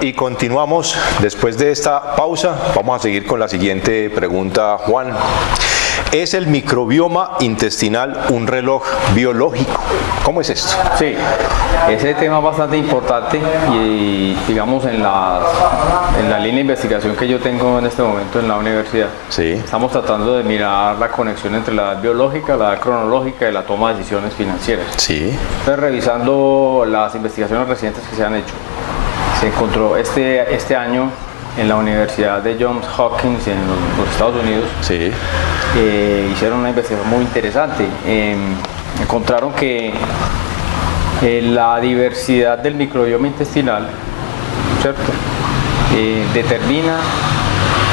y continuamos después de esta pausa. Vamos a seguir con la siguiente pregunta, Juan. ¿Es el microbioma intestinal un reloj biológico? ¿Cómo es esto? Sí, ese tema es bastante importante y digamos en la línea de investigación que yo tengo en este momento en la universidad, Sí. estamos tratando de mirar la conexión entre la edad biológica, la edad cronológica y la toma de decisiones financieras. Sí. Entonces, revisando las investigaciones recientes que se han hecho, se encontró este año en la Universidad de Johns Hopkins en los Estados Unidos, Sí. hicieron una investigación muy interesante. Encontraron que la diversidad del microbioma intestinal, ¿cierto? Determina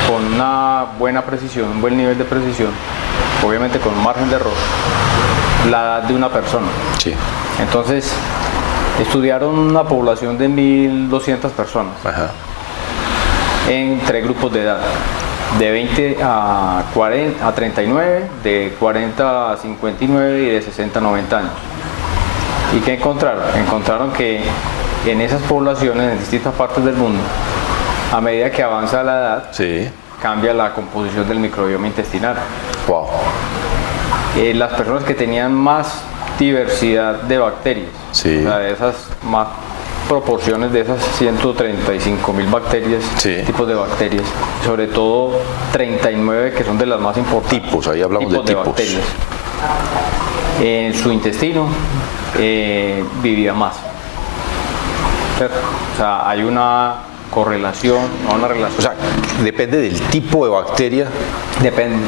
con una buena precisión, un buen nivel de precisión, obviamente con un margen de error, la edad de una persona. Sí. Entonces, estudiaron una población de 1.200 personas. Ajá. En 3 grupos de edad, de 20 a 39, de 40 a 59 y de 60 a 90 años. ¿Y qué encontraron? Encontraron que en esas poblaciones, en distintas partes del mundo, a medida que avanza la edad, Sí. cambia la composición del microbioma intestinal. Wow. Las personas que tenían más diversidad de bacterias, Sí. o sea, de esas más proporciones de esas 135.000 bacterias, Sí. tipos de bacterias, sobre todo 39 que son de las más importantes. Tipos, ahí hablamos de tipos. bacterias. En su intestino vivía más. ¿Cierto? O sea, hay una correlación, no una relación. O sea, depende del tipo de bacteria,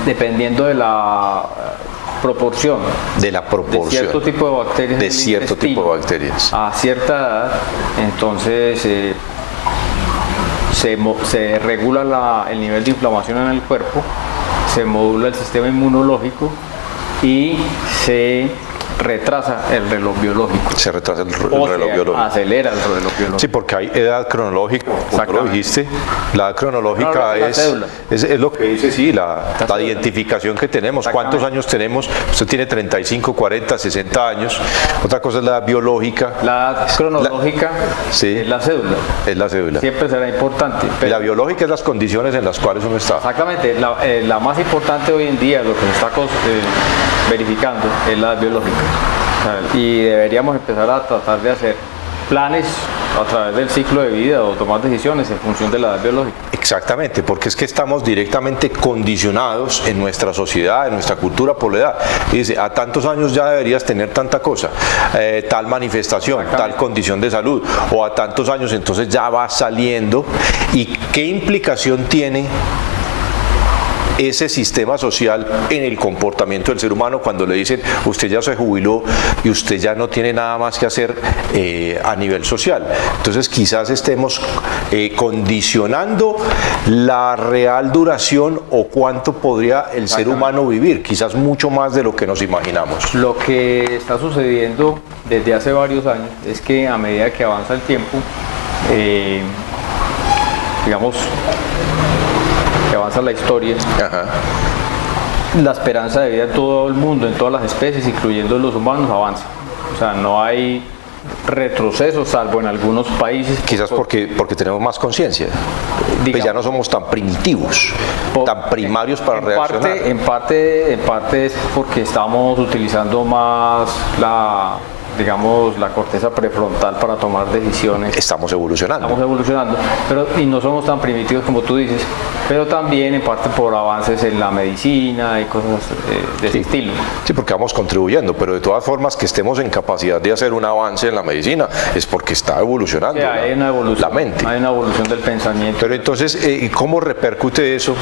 Dependiendo de la proporción de la de proporción. cierto tipo de bacterias De en el cierto tipo intestino de bacterias. a cierta edad, entonces se regula el nivel de inflamación en el cuerpo, se modula el sistema inmunológico y se retrasa el reloj biológico. Se retrasa el O reloj se biológico. acelera el reloj biológico. Sí, porque hay edad cronológica, como tú lo Exactamente. dijiste. La edad cronológica La es cédula. es lo que dice, sí, la cédula. identificación que tenemos. ¿Cuántos Exactamente. años tenemos? Usted tiene 35, 40, 60 años. Otra cosa es la edad biológica, La edad cronológica Sí. es la cédula. es la cédula. Siempre será importante. Y Pero la biológica es las condiciones en las cuales uno está. exactamente, la más importante hoy en día, lo que se está verificando, es la edad biológica. O sea, y deberíamos empezar a tratar de hacer planes a través del ciclo de vida o tomar decisiones en función de la edad biológica. Exactamente, porque es que estamos directamente condicionados en nuestra sociedad, en nuestra cultura por la edad. Y dice, a tantos años ya deberías tener tanta cosa, tal manifestación, tal condición de salud, o a tantos años entonces ya va saliendo. ¿Y qué implicación tiene ese sistema social en el comportamiento del ser humano cuando le dicen usted ya se jubiló y usted ya no tiene nada más que hacer a nivel social? Entonces quizás estemos condicionando la real duración o cuánto podría el ser humano vivir, quizás mucho más de lo que nos imaginamos. Lo que está sucediendo desde hace varios años es que a medida que avanza el tiempo, digamos, que avanza la historia, Ajá. la esperanza de vida en todo el mundo, en todas las especies, incluyendo los humanos, avanza. O sea, no hay retroceso, salvo en algunos países. Quizás porque tenemos más conciencia, pues Digamos, ya no somos tan primitivos, tan primarios para en reaccionar. en parte es porque estamos utilizando más la corteza prefrontal para tomar decisiones. Estamos evolucionando. Estamos evolucionando, y no somos tan primitivos como tú dices, pero también en parte por avances en la medicina y cosas de ese estilo. Sí, porque vamos contribuyendo, pero de todas formas que estemos en capacidad de hacer un avance en la medicina es porque está evolucionando Sí, hay una evolución, la mente. hay una evolución del pensamiento. Pero entonces, ¿cómo repercute eso?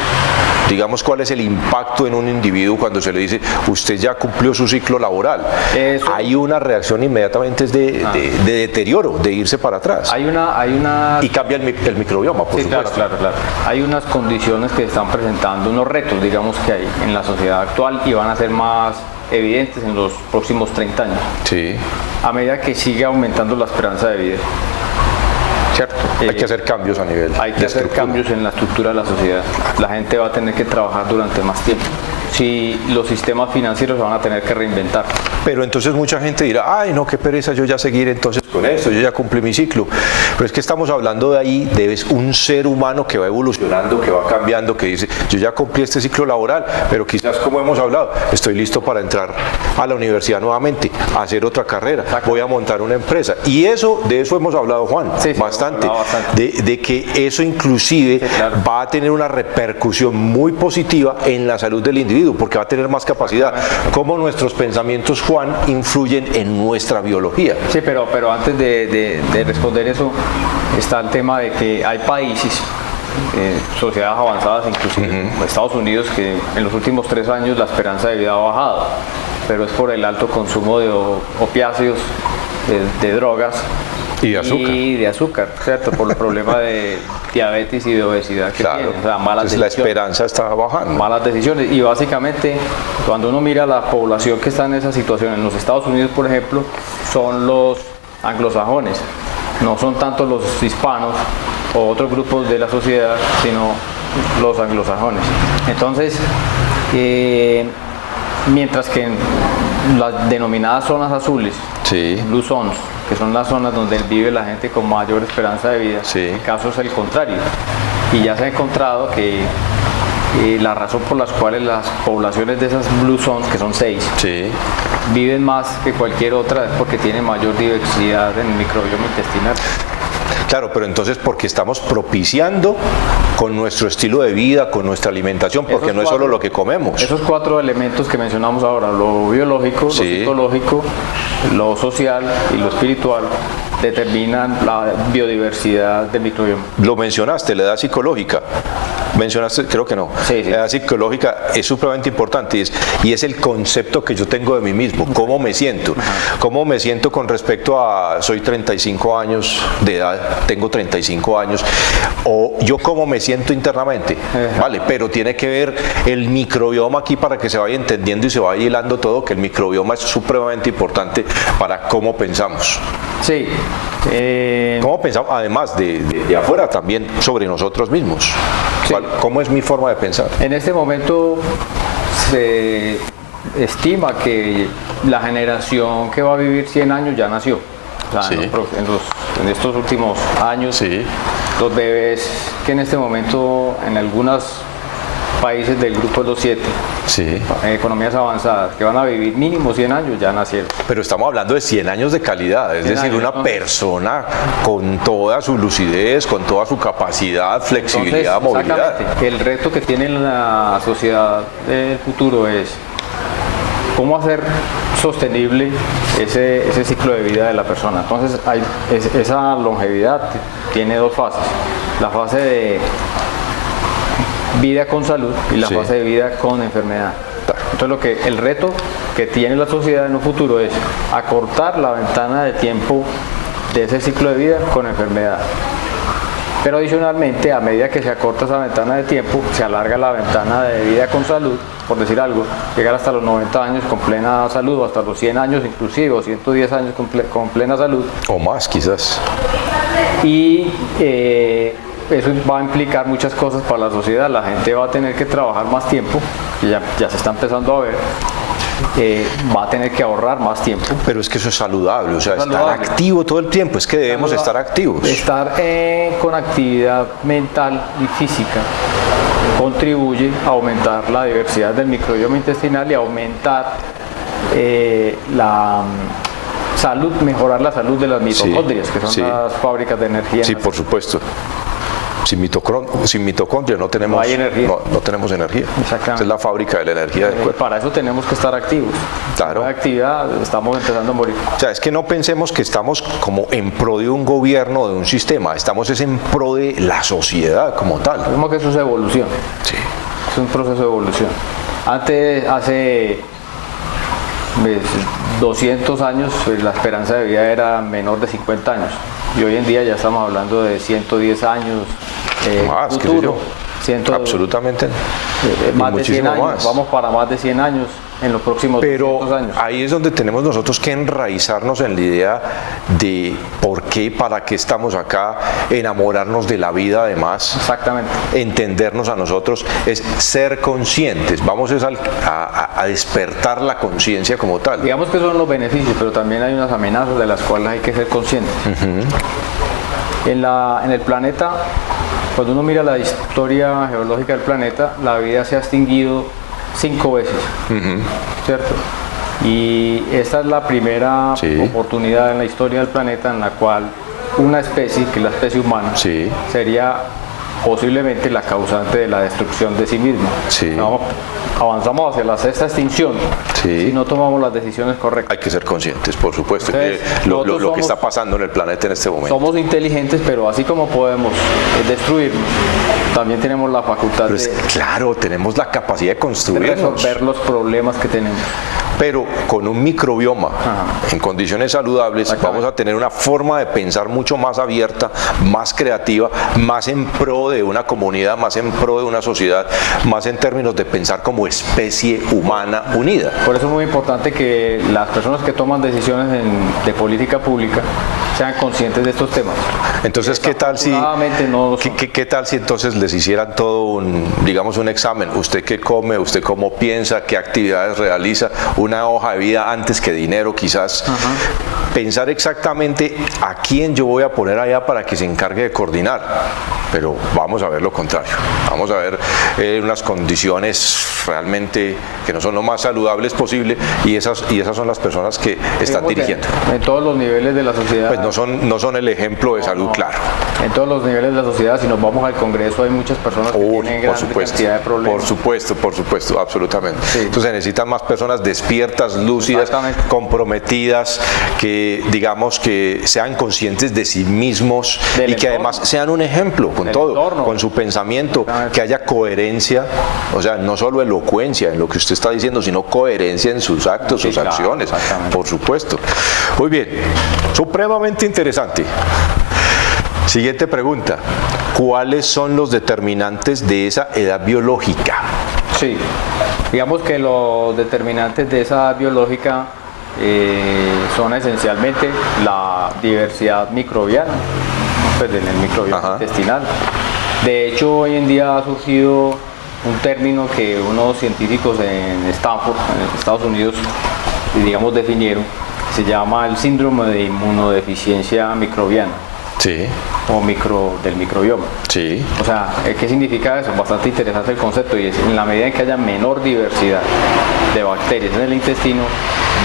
Digamos, ¿cuál es el impacto en un individuo cuando se le dice usted ya cumplió su ciclo laboral? Eso. Hay una reacción inmediatamente de deterioro, de irse para atrás. Hay una Y cambia el microbioma, por Sí, supuesto. claro. Hay unas condiciones que están presentando, unos retos, digamos, que hay en la sociedad actual y van a ser más evidentes en los próximos 30 años, Sí, a medida que sigue aumentando la esperanza de vida. cierto. Hay que hacer cambios a nivel Hay que de hacer estructura. cambios en la estructura de la sociedad. La gente va a tener que trabajar durante más tiempo. Si los sistemas financieros se van a tener que reinventar. Pero entonces mucha gente dirá, ay no, qué pereza yo ya seguir entonces con esto, yo ya cumplí mi ciclo. Pero es que estamos hablando de ahí, de un ser humano que va evolucionando, que va cambiando, que dice, yo ya cumplí este ciclo laboral, pero quizás, como hemos hablado, estoy listo para entrar a la universidad nuevamente, a hacer otra carrera, voy a montar una empresa. Y eso, de eso hemos hablado, Juan, bastante, de que eso inclusive va a tener una repercusión muy positiva en la salud del individuo, porque va a tener más capacidad. Cómo nuestros pensamientos, Juan, influyen en nuestra biología. Sí, pero antes de responder eso, está el tema de que hay países, sociedades avanzadas, inclusive Estados Unidos, que en los últimos 3 años la esperanza de vida ha bajado, pero es por el alto consumo de opiáceos, de drogas y de azúcar, ¿cierto? Por el problema de diabetes y de obesidad que tienen, o sea, malas decisiones. La esperanza está bajando. Malas decisiones, y básicamente cuando uno mira la población que está en esa situación, en los Estados Unidos, por ejemplo, son los anglosajones, no son tanto los hispanos o otros grupos de la sociedad, sino los anglosajones. Entonces, mientras que en las denominadas zonas azules, blue zones, que son las zonas donde vive la gente con mayor esperanza de vida, el caso es el contrario. Y ya se ha encontrado que la razón por las cuales las poblaciones de esas blue zones, que son 6, viven más que cualquier otra es porque tienen mayor diversidad en el microbioma intestinal. Claro, pero entonces porque estamos propiciando con nuestro estilo de vida, con nuestra alimentación, porque no es solo lo que comemos. Esos 4 elementos que mencionamos ahora, lo biológico, lo psicológico, lo social y lo espiritual, determinan la biodiversidad del microbioma. Lo mencionaste, la edad psicológica. Mencionaste, creo que no. La edad psicológica es supremamente importante y es el concepto que yo tengo de mí mismo, cómo me siento. Cómo me siento con respecto a, soy 35 años de edad, tengo 35 años, o yo cómo me siento internamente, ¿vale? Pero tiene que ver el microbioma aquí para que se vaya entendiendo y se vaya hilando todo, que el microbioma es supremamente importante para cómo pensamos. Sí. ¿Cómo pensamos? Además de afuera, también sobre nosotros mismos. ¿Cómo es mi forma de pensar? En este momento se estima que la generación que va a vivir 100 años ya nació. O sea, en estos últimos años, los bebés que en este momento en algunos países del grupo de los 7, economías avanzadas, que van a vivir mínimo 100 años, ya nacieron. Pero estamos hablando de 100 años de calidad, es decir, una persona con toda su lucidez, con toda su capacidad, flexibilidad, movilidad. El reto que tiene la sociedad del futuro es cómo hacer sostenible ese ciclo de vida de la persona. Entonces, esa longevidad tiene 2 fases. La fase de vida con salud y la fase de vida con enfermedad. Entonces el reto que tiene la sociedad en un futuro es acortar la ventana de tiempo de ese ciclo de vida con enfermedad. Pero adicionalmente, a medida que se acorta esa ventana de tiempo, se alarga la ventana de vida con salud, por decir algo, llegar hasta los 90 años con plena salud, o hasta los 100 años inclusive, o 110 años con plena salud. O más quizás. Y eso va a implicar muchas cosas para la sociedad. La gente va a tener que trabajar más tiempo, que ya se está empezando a ver. Va a tener que ahorrar más tiempo. Pero es que eso es saludable, o sea, estar activo todo el tiempo, es que debemos estar activos. Estar con actividad mental y física contribuye a aumentar la diversidad del microbioma intestinal y a aumentar la salud, mejorar la salud de las mitocondrias, que son las fábricas de energía. Sí, por supuesto. Sin mitocondria no tenemos energía. No tenemos energía. Esa es la fábrica de la energía del cuerpo. Para eso tenemos que estar activos. Claro. Si no hay actividad, estamos empezando a morir. O sea, es que no pensemos que estamos como en pro de un gobierno, de un sistema. Estamos en pro de la sociedad como tal. Como que eso es evolución. Sí. Es un proceso de evolución. Hace 200 años, la esperanza de vida era menor de 50 años. Y hoy en día ya estamos hablando de 110 años. Más, futuro, absolutamente. Más de 100 años, vamos para más de 100 años. en los próximos 200 Pero años. ahí es donde tenemos nosotros que enraizarnos en la idea de por qué y para qué estamos acá, enamorarnos de la vida además, Exactamente. entendernos a nosotros, es ser conscientes, vamos a despertar la conciencia como tal. Digamos que esos son los beneficios, pero también hay unas amenazas de las cuales hay que ser conscientes. En el planeta, cuando uno mira la historia geológica del planeta, la vida se ha extinguido 5 veces, ¿cierto? Y esta es la primera Sí. oportunidad en la historia del planeta en la cual una especie, que es la especie humana, Sí. sería posiblemente la causante de la destrucción de sí misma. Sí. Avanzamos hacia la sexta extinción Sí. si no tomamos las decisiones correctas. Hay que ser conscientes, por supuesto, Entonces, lo nosotros que somos- está pasando en el planeta en este momento. Somos inteligentes, pero así como podemos destruirnos, también tenemos la facultad Pues, de claro, tenemos la capacidad de construirnos, resolver los problemas que tenemos. pero con un microbioma en condiciones saludables Exactamente. vamos a tener una forma de pensar mucho más abierta, más creativa, más en pro de una comunidad, más en pro de una sociedad, más en términos de pensar como especie humana unida. Por eso es muy importante que las personas que toman decisiones de política pública sean conscientes de estos temas. Entonces, ¿qué tal si Desafortunadamente no lo son. qué tal si entonces les hicieran todo digamos un examen? ¿Usted qué come? ¿Usted cómo piensa? ¿Qué actividades realiza? Una hoja de vida antes que dinero, quizás. Pensar exactamente a quién yo voy a poner allá para que se encargue de coordinar. Pero vamos a ver lo contrario. Vamos a ver unas condiciones realmente que no son lo más saludables posible y esas son las personas que están Digamos que dirigiendo. en todos los niveles de la sociedad. Pues no son el ejemplo de salud, no. claro. En todos los niveles de la sociedad, si nos vamos al Congreso, hay muchas personas que Uy, tienen por gran supuesto, cantidad de problemas. por supuesto, absolutamente. Sí. Entonces necesitan más personas despiertas, lúcidas, Exactamente. comprometidas, que digamos que sean conscientes de sí mismos Del y que entorno. además sean un ejemplo con Del todo, entorno. con su pensamiento, Exactamente. que haya coherencia, o sea, no solo elocuencia en lo que usted está diciendo, sino coherencia en sus actos, Sí, sus claro, acciones, exactamente. por supuesto. Muy bien, supremamente interesante. Siguiente pregunta. ¿Cuáles son los determinantes de esa edad biológica? Sí, digamos que los determinantes de esa biológica son esencialmente la diversidad microbiana, pues en el microbioma Ajá. intestinal. De hecho, hoy en día ha surgido un término que unos científicos en Stanford, en Estados Unidos, digamos, definieron, se llama el síndrome de inmunodeficiencia microbiana Sí, o del microbioma. sí. O sea, ¿qué significa eso? Bastante interesante el concepto, y es en la medida en que haya menor diversidad de bacterias en el intestino,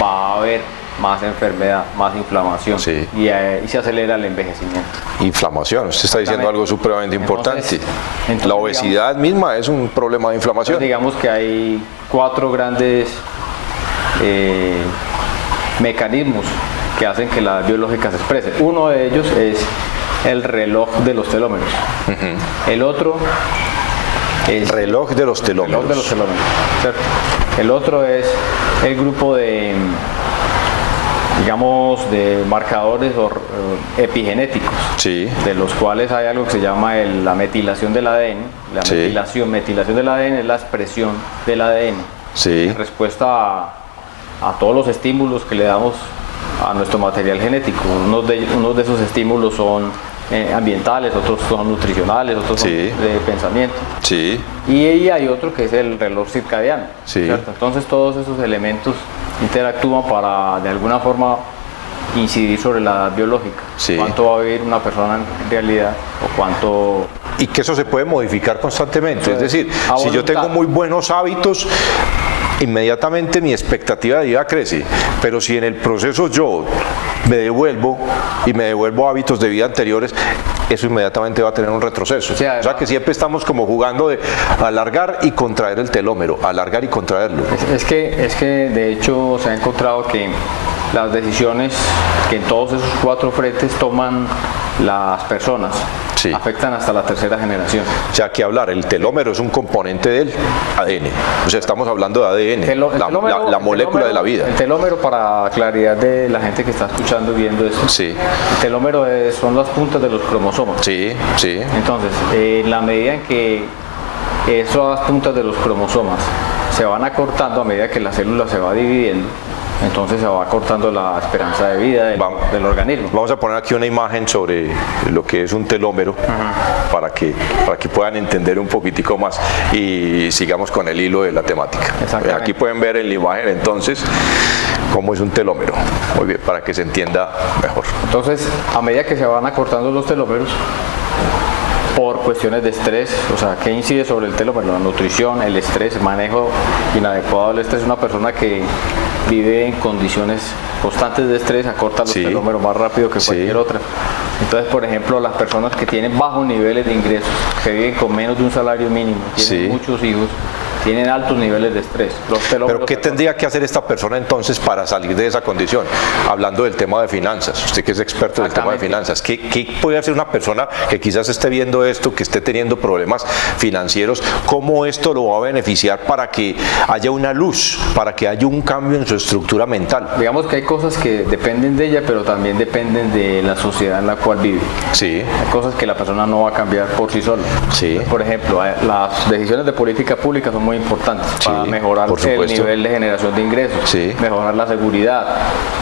va a haber más enfermedad, más inflamación, Sí. y se acelera el envejecimiento. Inflamación, usted está diciendo algo supremamente importante. Entonces, La obesidad misma es un problema de inflamación. Digamos que hay 4 grandes mecanismos que hacen que la biológica se exprese. Uno de ellos es el reloj de los telómeros. El otro es Reloj de los telómeros. reloj de los telómeros, ¿cierto? El otro es el grupo de, digamos, de marcadores epigenéticos, Sí, de los cuales hay algo que se llama la metilación del ADN. La Sí. metilación del ADN es la expresión del ADN sí, en respuesta a todos los estímulos que le damos a nuestro material genético. Unos de esos estímulos son ambientales, otros son nutricionales, otros son Sí. de pensamiento. sí, Y ahí hay otro que es el reloj circadiano. Sí. ¿Cierto? Entonces todos esos elementos interactúan para de alguna forma incidir sobre la edad biológica. Sí. Cuánto va a vivir una persona en realidad o cuánto... y que eso se puede modificar constantemente. Es decir, a si yo voluntad. tengo muy buenos hábitos, inmediatamente mi expectativa de vida crece. Pero si en el proceso yo me devuelvo a hábitos de vida anteriores, eso inmediatamente va a tener un retroceso. Sí, O sea que siempre estamos como jugando de alargar y contraer el telómero, alargar y contraerlo. Es que de hecho se ha encontrado que las decisiones que en todos esos 4 frentes toman las personas Sí. afectan hasta la 3ª generación. O sea, que hablar, el telómero es un componente del ADN. O sea, estamos hablando de ADN, la molécula de la vida. El telómero, para claridad de la gente que está escuchando y viendo esto, Sí, el telómero son las puntas de los cromosomas. sí, sí, Entonces, en la medida en que esas puntas de los cromosomas se van acortando a medida que la célula se va dividiendo. Entonces se va acortando la esperanza de vida del organismo. Vamos a poner aquí una imagen sobre lo que es un telómero para que puedan entender un poquitico más y sigamos con el hilo de la temática. Aquí pueden ver en la imagen entonces cómo es un telómero, muy bien, para que se entienda mejor. Entonces, a medida que se van acortando los telómeros, por cuestiones de estrés, o sea, ¿qué incide sobre el telómero? La nutrición, el estrés, el manejo inadecuado del estrés. Una persona que vive en condiciones constantes de estrés acorta los telómeros más rápido que cualquier otra. Entonces, por ejemplo, las personas que tienen bajos niveles de ingresos, que viven con menos de un salario mínimo, tienen muchos hijos, tienen altos niveles de estrés. Pero ¿qué tendría que hacer esta persona entonces para salir de esa condición? Hablando del tema de finanzas, usted que es experto en el tema de finanzas, ¿qué puede hacer una persona que quizás esté viendo esto, que esté teniendo problemas financieros? ¿Cómo esto lo va a beneficiar para que haya una luz, para que haya un cambio en su estructura mental? Digamos que hay cosas que dependen de ella, pero también dependen de la sociedad en la cual vive. Sí. Hay cosas que la persona no va a cambiar por sí sola. Sí. Por ejemplo, las decisiones de política pública son muy importantes para mejorar el nivel de generación de ingresos, mejorar la seguridad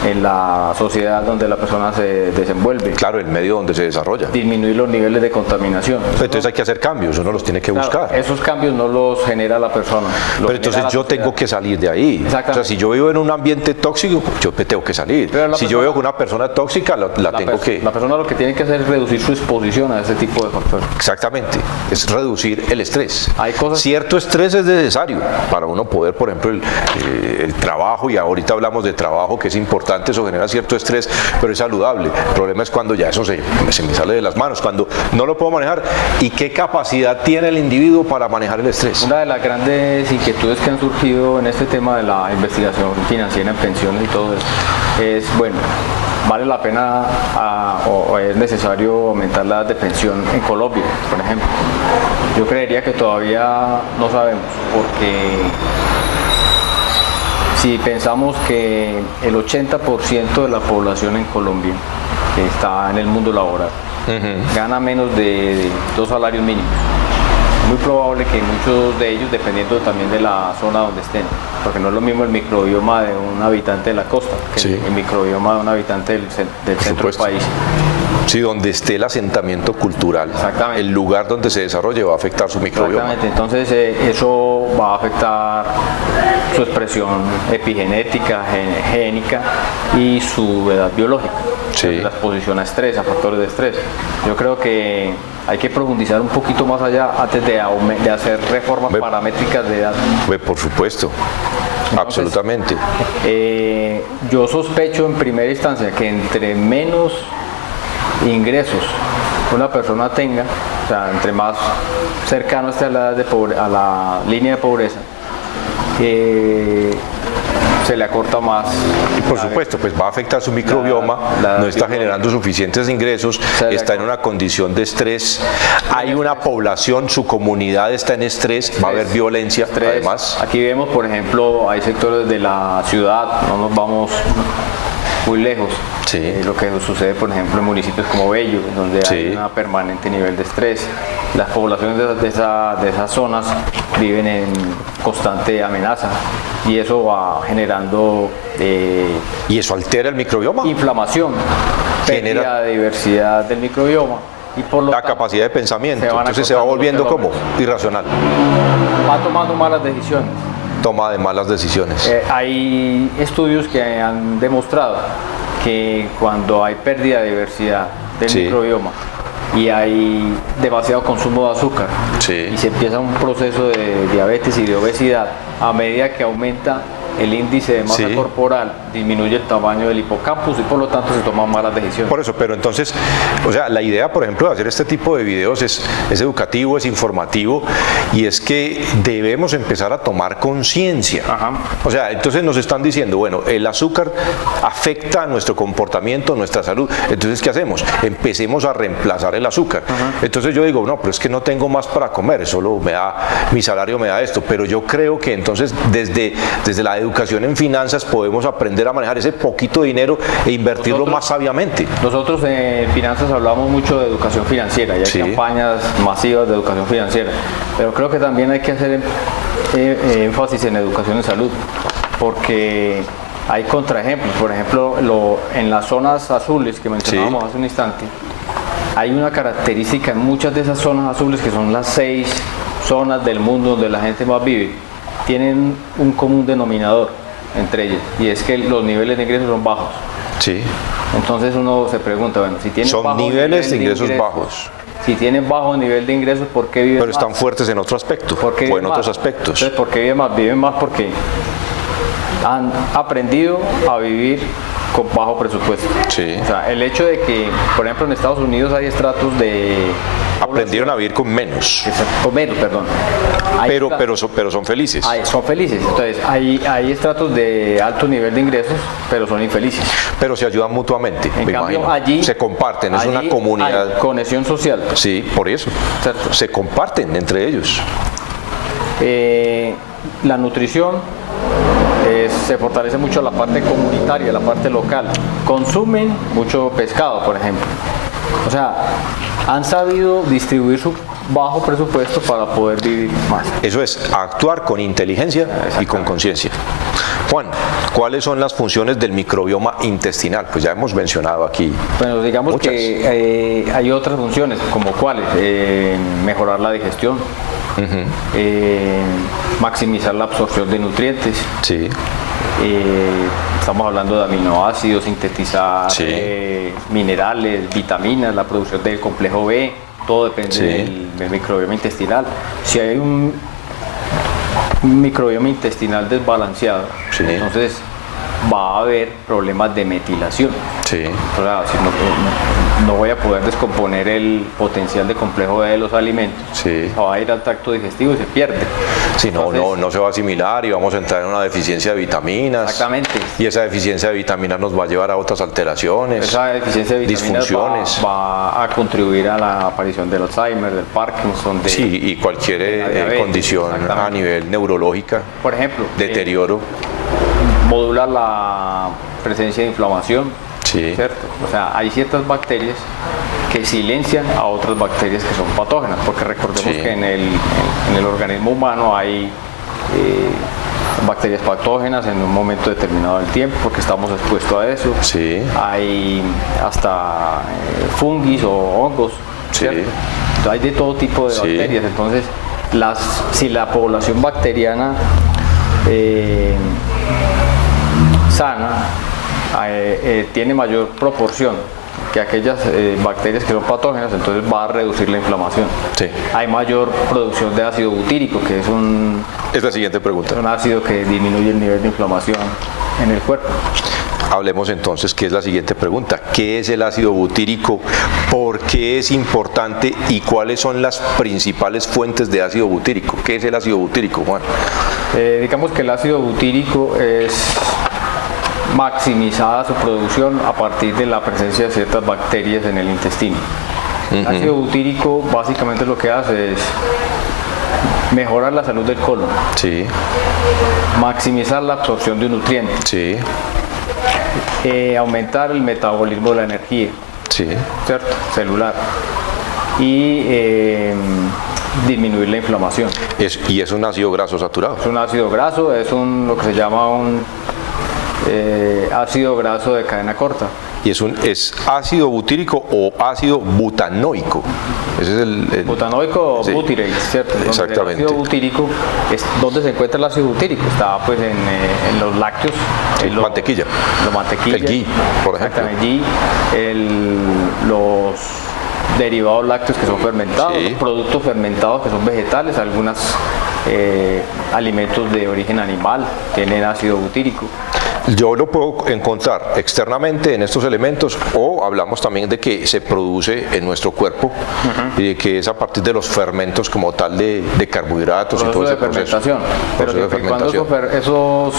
en la sociedad donde la persona se desenvuelve. Claro, el medio donde se desarrolla. Disminuir los niveles de contaminación. Entonces hay que hacer cambios, uno los tiene que buscar. Esos cambios no los genera la persona. Pero entonces yo tengo que salir de ahí. O sea, si yo vivo en un ambiente tóxico, yo me tengo que salir. Si yo veo que una persona tóxica, la tengo que... La persona lo que tiene que hacer es reducir su exposición a ese tipo de factores. Exactamente, es reducir el estrés. Hay cosas... Cierto estrés es necesario para uno poder, por ejemplo, el trabajo, y ahorita hablamos de trabajo, que es importante, eso genera cierto estrés, pero es saludable. El problema es cuando ya eso se me sale de las manos, cuando no lo puedo manejar. ¿Y qué capacidad tiene el individuo para manejar el estrés? Una de las grandes inquietudes que han surgido en este tema de la investigación financiera en pensiones y todo eso es, bueno, ¿vale la pena o es necesario aumentar la edad de pensión en Colombia, por ejemplo? Yo creería que todavía no sabemos, porque si pensamos que el 80% de la población en Colombia que está en el mundo laboral gana menos de 2 salarios mínimos, muy probable que muchos de ellos, dependiendo también de la zona donde estén, porque no es lo mismo el microbioma de un habitante de la costa que el microbioma de un habitante del centro del país. Sí, donde esté el asentamiento cultural, el lugar donde se desarrolle va a afectar su microbioma. Exactamente, entonces eso va a afectar su expresión epigenética, génica y su edad biológica, la exposición a estrés, a factores de estrés. Yo creo que hay que profundizar un poquito más allá antes de hacer reformas paramétricas de edad. Por supuesto. Entonces, absolutamente. Yo sospecho en primera instancia que entre menos ingresos una persona tenga, o sea, entre más cercano esté a la línea de pobreza, se le acorta más. Y por supuesto, pues va a afectar su microbioma, no está generando suficientes ingresos, está en una condición de estrés, hay una población, su comunidad está en estrés, va a haber violencia, además. Aquí vemos, por ejemplo, hay sectores de la ciudad, no nos vamos muy lejos, lo que sucede, por ejemplo, en municipios como Bello, donde hay un permanente nivel de estrés. Las poblaciones de esas zonas viven en constante amenaza y eso va generando... ¿Y eso altera el microbioma? Inflamación, pérdida de diversidad del microbioma y por lo la tanto, capacidad de pensamiento, entonces se va volviendo como irracional. Va tomando malas decisiones. Toma de malas decisiones. Hay estudios que han demostrado que cuando hay pérdida de diversidad del microbioma y hay demasiado consumo de azúcar y se empieza un proceso de diabetes y de obesidad, a medida que aumenta el índice de masa corporal, disminuye el tamaño del hipocampus y por lo tanto se toman malas decisiones. Por eso, pero entonces, o sea, la idea, por ejemplo, de hacer este tipo de videos es educativo, es informativo, y es que debemos empezar a tomar conciencia. O sea, entonces nos están diciendo, bueno, el azúcar afecta a nuestro comportamiento, nuestra salud, entonces ¿qué hacemos? Empecemos a reemplazar el azúcar. Entonces yo digo, no, pero es que no tengo más para comer, solo me da, mi salario me da esto, pero yo creo que entonces desde la educación en finanzas podemos aprender a manejar ese poquito dinero e invertirlo más sabiamente. Nosotros en finanzas hablamos mucho de educación financiera y hay campañas masivas de educación financiera, pero creo que también hay que hacer énfasis en educación en salud, porque hay contraejemplos. Por ejemplo, en las zonas azules que mencionábamos hace un instante, hay una característica en muchas de esas zonas azules, que son las 6 zonas del mundo donde la gente más vive, tienen un común denominador entre ellas, y es que los niveles de ingresos son bajos. Sí. Entonces uno se pregunta, bueno, si tienen Son bajo niveles de nivel ingresos bajos. Si tienen bajo nivel de ingresos, ¿por qué viven Pero más? están fuertes en otro aspecto ¿Por qué o en viven otros más? aspectos. Entonces, ¿por qué viven más? Viven más porque han aprendido a vivir con bajo presupuesto. Sí. O sea, el hecho de que, por ejemplo, en Estados Unidos hay estratos de... Aprendieron a vivir con menos, Con menos, perdón. pero son felices. Son felices. Entonces, hay estratos de alto nivel de ingresos, pero son infelices. Pero se ayudan mutuamente, En me cambio, imagino. allí... Se comparten, es una allí comunidad. hay conexión social. Sí, por eso. ¿Cierto? Se comparten entre ellos. La nutrición se fortalece mucho la parte comunitaria, la parte local. Consumen mucho pescado, por ejemplo. O sea, han sabido distribuir su bajo presupuesto para poder vivir más. Eso es, actuar con inteligencia y con conciencia. Juan, ¿cuáles son las funciones del microbioma intestinal? Pues ya hemos mencionado aquí. Bueno, digamos muchas. que hay otras funciones, como cuáles, mejorar la digestión, maximizar la absorción de nutrientes. Sí. Estamos hablando de aminoácidos, sintetizar minerales, vitaminas, la producción del complejo B, todo depende del microbioma intestinal. Si hay un microbioma intestinal desbalanceado, entonces va a haber problemas de metilación. Sí. O sea, si no voy a poder descomponer el potencial de complejo B de los alimentos, va a ir al tracto digestivo y se pierde. Sí, Entonces, no se va a asimilar y vamos a entrar en una deficiencia de vitaminas. Exactamente. Y esa deficiencia de vitaminas nos va a llevar a otras alteraciones, esa deficiencia de vitaminas disfunciones. va a contribuir a la aparición del Alzheimer, del Parkinson, y cualquier diabetes, condición a nivel neurológica, por ejemplo, deterioro. Modula la presencia de inflamación, ¿cierto? O sea, hay ciertas bacterias que silencian a otras bacterias que son patógenas, porque recordemos que en el organismo humano hay bacterias patógenas en un momento determinado del tiempo, porque estamos expuestos a eso. Hay hasta fungis o hongos, ¿cierto? Entonces, hay de todo tipo de bacterias. Entonces, si la población bacteriana sana tiene mayor proporción que aquellas bacterias que son patógenas, entonces va a reducir la inflamación. Hay mayor producción de ácido butírico, que es la siguiente pregunta. Es un ácido que disminuye el nivel de inflamación en el cuerpo. Hablemos entonces, ¿qué es la siguiente pregunta? ¿Qué es el ácido butírico? ¿Por qué es importante? ¿Y cuáles son las principales fuentes de ácido butírico? ¿Qué es el ácido butírico, Juan? Digamos que el ácido butírico es maximizada su producción a partir de la presencia de ciertas bacterias en el intestino. El ácido butírico básicamente lo que hace es mejorar la salud del colon, maximizar la absorción de nutrientes, aumentar el metabolismo de la energía, ¿cierto? Celular, y disminuir la inflamación. Y es un ácido graso saturado. Es un ácido graso, es lo que se llama un ácido graso de cadena corta. Y es ácido butírico o ácido butanoico. Ese es el butanoico o butyrate, ¿cierto? Exactamente. El ácido butírico es donde se encuentra el ácido butírico. Está pues en los lácteos, mantequilla. El ghee, por ejemplo. El ghee, los derivados lácteos que son fermentados, los productos fermentados que son vegetales, algunos alimentos de origen animal tienen ácido butírico. Yo lo puedo encontrar externamente en estos elementos, o hablamos también de que se produce en nuestro cuerpo y de que es a partir de los fermentos como tal de carbohidratos y todo ese proceso. Pero siempre y cuando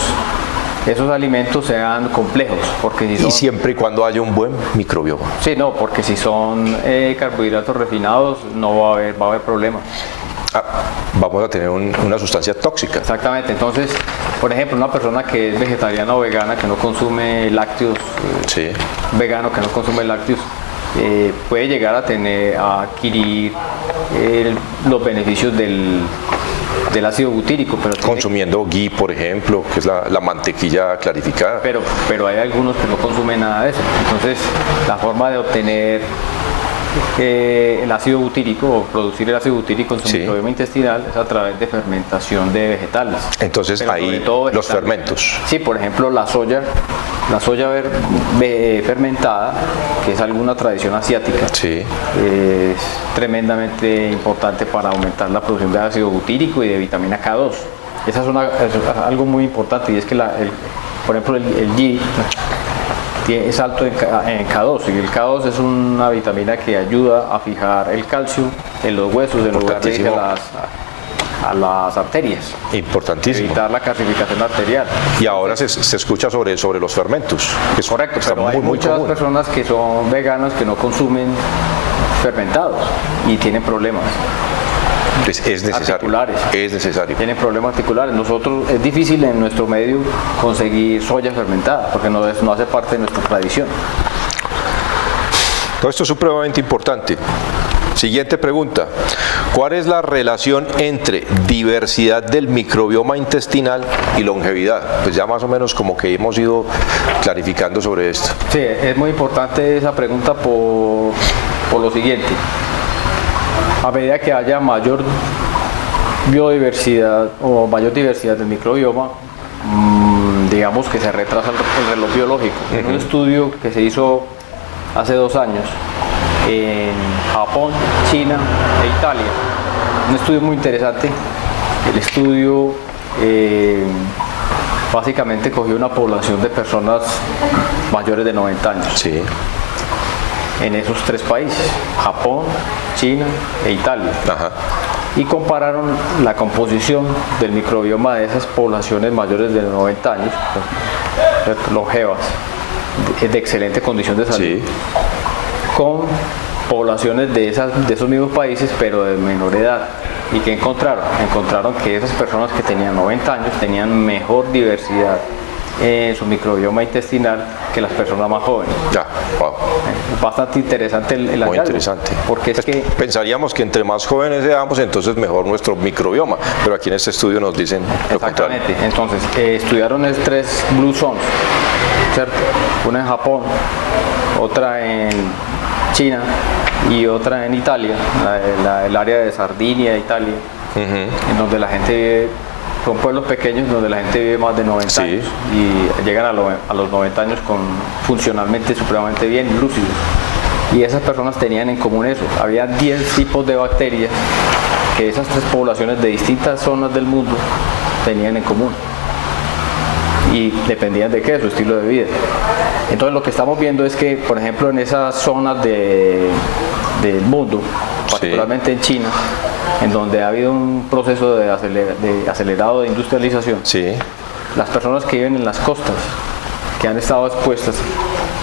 esos alimentos sean complejos, porque y siempre y cuando haya un buen microbioma. Porque si son carbohidratos refinados no va a haber problema. Vamos a tener una sustancia tóxica. Exactamente. Entonces, por ejemplo, una persona que es vegetariana o vegana, que no consume lácteos, vegano que no consume lácteos, puede llegar a adquirir los beneficios del del ácido butírico, pero consumiendo ghee, por ejemplo, que es la mantequilla clarificada. Pero hay algunos que no consumen nada de eso. Entonces, la forma de obtener el ácido butírico o producir el ácido butírico en su microbioma intestinal es a través de fermentación de vegetales. Entonces ahí los fermentos. Sí, por ejemplo la soya fermentada, que es alguna tradición asiática, es tremendamente importante para aumentar la producción de ácido butírico y de vitamina K2. Esa es algo muy importante, y es que por ejemplo el ghee es alto en K2, y el K2 es una vitamina que ayuda a fijar el calcio en los huesos en lugar de ir a las arterias. Importantísimo. Evitar la calcificación arterial. Y ahora se escucha sobre los fermentos. Que es correcto, pero hay muchas personas que son veganas que no consumen fermentados y tienen problemas. Es necesario. Articulares. Es necesario. Tienen problemas articulares. Nosotros, es difícil en nuestro medio conseguir soya fermentada porque no hace parte de nuestra tradición. Todo esto es supremamente importante. Siguiente pregunta. ¿Cuál es la relación entre diversidad del microbioma intestinal y longevidad? Pues ya más o menos como que hemos ido clarificando sobre esto. Sí, es muy importante esa pregunta por lo siguiente. A medida que haya mayor biodiversidad o mayor diversidad del microbioma, digamos que se retrasa el reloj biológico. En un estudio que se hizo hace 2 años en Japón, China e Italia, un estudio muy interesante. El estudio básicamente cogió una población de personas mayores de 90 años. Sí. En esos 3 países, Japón, China e Italia. Ajá. Y compararon la composición del microbioma de esas poblaciones mayores de 90 años, longevas, de excelente condición de salud, sí, con poblaciones de esos mismos países, pero de menor edad. ¿Y qué encontraron? Encontraron que esas personas que tenían 90 años tenían mejor diversidad en su microbioma intestinal que las personas más jóvenes. Ya, wow. Es bastante interesante el hallazgo. Muy interesante. Porque es que pensaríamos que entre más jóvenes seamos, entonces mejor nuestro microbioma, pero aquí en este estudio nos dicen lo contrario. Exactamente. Entonces, estudiaron 3 Blue Zones, ¿cierto? Una en Japón, otra en China y otra en Italia, el área de Sardinia, Italia, en donde la gente vive. Son pueblos pequeños donde la gente vive más de 90 años y llegan a los 90 años funcionalmente supremamente bien, lúcidos. Y esas personas tenían en común eso. Había 10 tipos de bacterias que esas 3 poblaciones de distintas zonas del mundo tenían en común. Y dependían de qué, de su estilo de vida. Entonces lo que estamos viendo es que, por ejemplo, en esas zonas del mundo, particularmente en China, en donde ha habido un proceso de acelerado de industrialización, las personas que viven en las costas, que han estado expuestas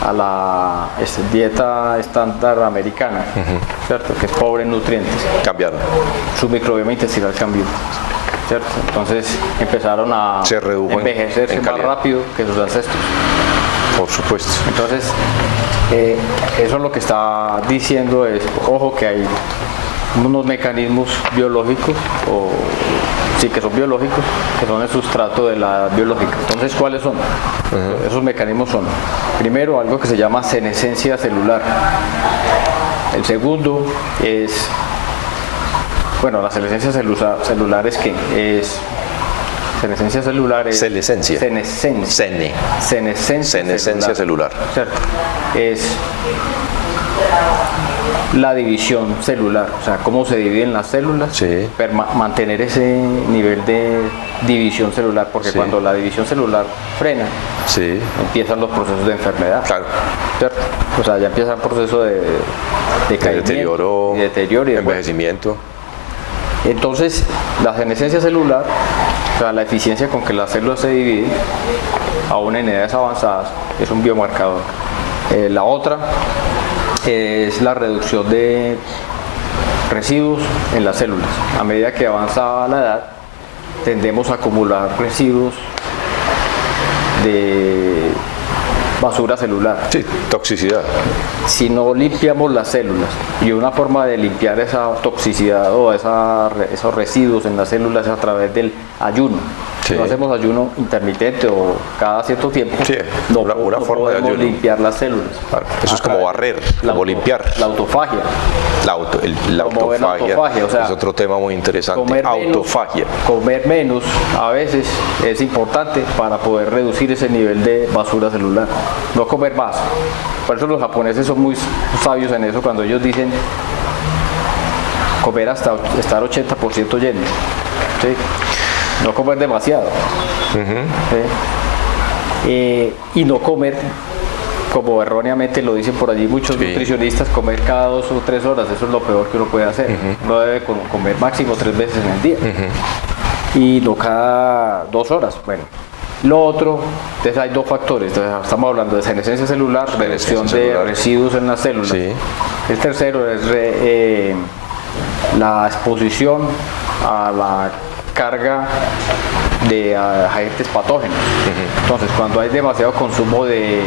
a la dieta estándar americana, ¿cierto? Que es pobre en nutrientes, cambiaron. Su microbioma intestinal cambió, ¿cierto? Entonces empezaron a envejecerse más rápido que sus ancestros. Por supuesto. Entonces, eso es lo que está diciendo es, ojo, que hay unos mecanismos biológicos, que son biológicos, que son el sustrato de la biológica. Entonces, ¿cuáles son? Esos mecanismos son, primero, algo que se llama senescencia celular. El segundo es, bueno, la senescencia celular es ¿qué? Senescencia celular es... Senescencia. Senescencia celular. ¿Cierto? Es la división celular, o sea, cómo se dividen las células, mantener ese nivel de división celular, porque cuando la división celular frena, empiezan los procesos de enfermedad. Claro. ¿Cierto? O sea, ya empieza el proceso de deterioro, y envejecimiento. Entonces, la senescencia celular, o sea, la eficiencia con que las células se dividen, aún en edades avanzadas, es un biomarcador. La otra es la reducción de residuos en las células. A medida que avanza la edad, tendemos a acumular residuos basura celular. Sí, toxicidad. Si no limpiamos las células, y una forma de limpiar esa toxicidad o esos residuos en las células es a través del ayuno. Sí. Si no hacemos ayuno intermitente o cada cierto tiempo, Sí, no, una no forma de podemos ayuno. limpiar las células. Claro, eso es como barrer, como limpiar. La autofagia. La Promover la autofagia, autofagia, o sea, es otro tema muy interesante. Comer menos, Autofagia. comer menos a veces es importante para poder reducir ese nivel de basura celular. No comer más. Por eso los japoneses son muy sabios en eso cuando ellos dicen comer hasta estar 80% lleno. ¿Sí? No comer demasiado. ¿Sí? Y no comer, como erróneamente lo dicen por allí muchos nutricionistas, comer cada 2 o 3 horas. Eso es lo peor que uno puede hacer. Uno debe comer máximo 3 veces en el día. Y no cada 2 horas. Bueno. Lo otro, entonces hay 2 factores. Entonces, estamos hablando de senescencia celular, reducción de residuos en las células. Sí. El tercero es la exposición a la carga de agentes patógenos. Entonces, cuando hay demasiado consumo de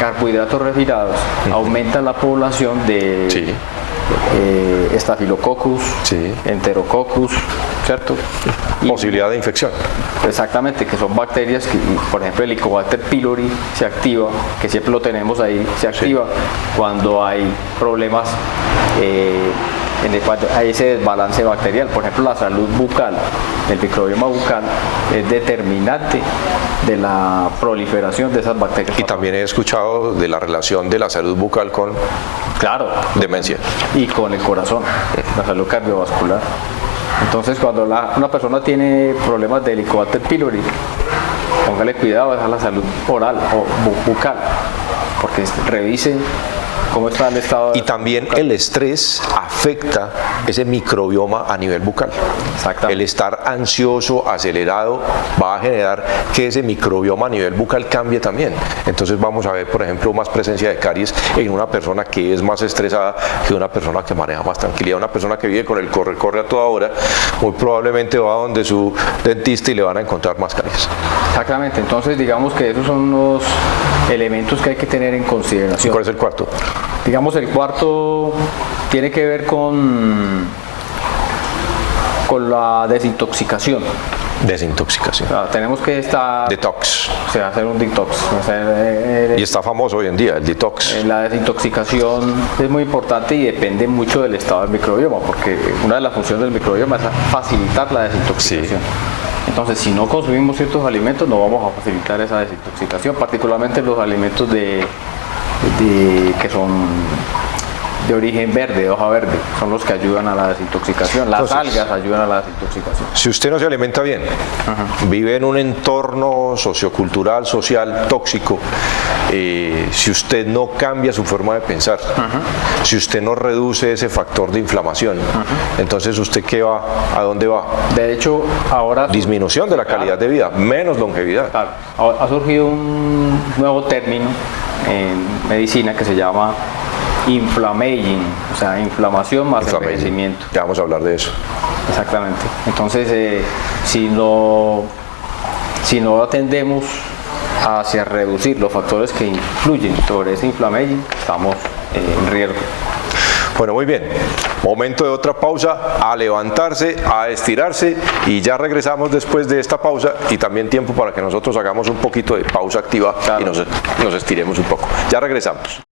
carbohidratos refinados, aumenta la población de Staphylococcus, Enterococcus, ¿cierto? Posibilidad de infección. Exactamente, que son bacterias que, por ejemplo, el Helicobacter pylori se activa, que siempre lo tenemos ahí, se activa cuando hay problemas cuando hay ese desbalance bacterial. Por ejemplo, la salud bucal, el microbioma bucal es determinante de la proliferación de esas bacterias. Y también he escuchado de la relación de la salud bucal con demencia. Y con el corazón, la salud cardiovascular. Entonces, cuando una persona tiene problemas de Helicobacter pylori, póngale cuidado a la salud oral o bucal, porque revise cómo está el estado de... Y también el estrés afecta ese microbioma a nivel bucal. El estar ansioso, acelerado, va a generar que ese microbioma a nivel bucal cambie también. Entonces vamos a ver, por ejemplo, más presencia de caries en una persona que es más estresada que una persona que maneja más tranquilidad. Una persona que vive con el corre a toda hora, muy probablemente va a donde su dentista y le van a encontrar más caries. Exactamente. Entonces digamos que esos son los elementos que hay que tener en consideración. ¿Cuál es el cuarto? Digamos, el cuarto tiene que ver con la desintoxicación. Desintoxicación. O sea, tenemos que estar... Detox. O sea, hacer un detox. Y está famoso hoy en día el detox. La desintoxicación es muy importante y depende mucho del estado del microbioma, porque una de las funciones del microbioma es facilitar la desintoxicación. Entonces, si no consumimos ciertos alimentos, no vamos a facilitar esa desintoxicación, particularmente los alimentos que son de origen verde, de hoja verde, son los que ayudan a la desintoxicación. Las algas ayudan a la desintoxicación. Si usted no se alimenta bien, vive en un entorno sociocultural, social, tóxico, si usted no cambia su forma de pensar, si usted no reduce ese factor de inflamación, entonces ¿usted qué va? ¿A dónde va? De hecho, ahora... Disminución de la calidad de vida, menos longevidad. Claro. Ha surgido un nuevo término en medicina que se llama inflammaging, o sea, inflamación más envejecimiento. Ya vamos a hablar de eso. Exactamente. Entonces, si no atendemos hacia reducir los factores que influyen sobre ese inflammaging, estamos en riesgo. Bueno, muy bien. Momento de otra pausa, a levantarse, a estirarse y ya regresamos después de esta pausa y también tiempo para que nosotros hagamos un poquito de pausa activa y nos estiremos un poco. Ya regresamos.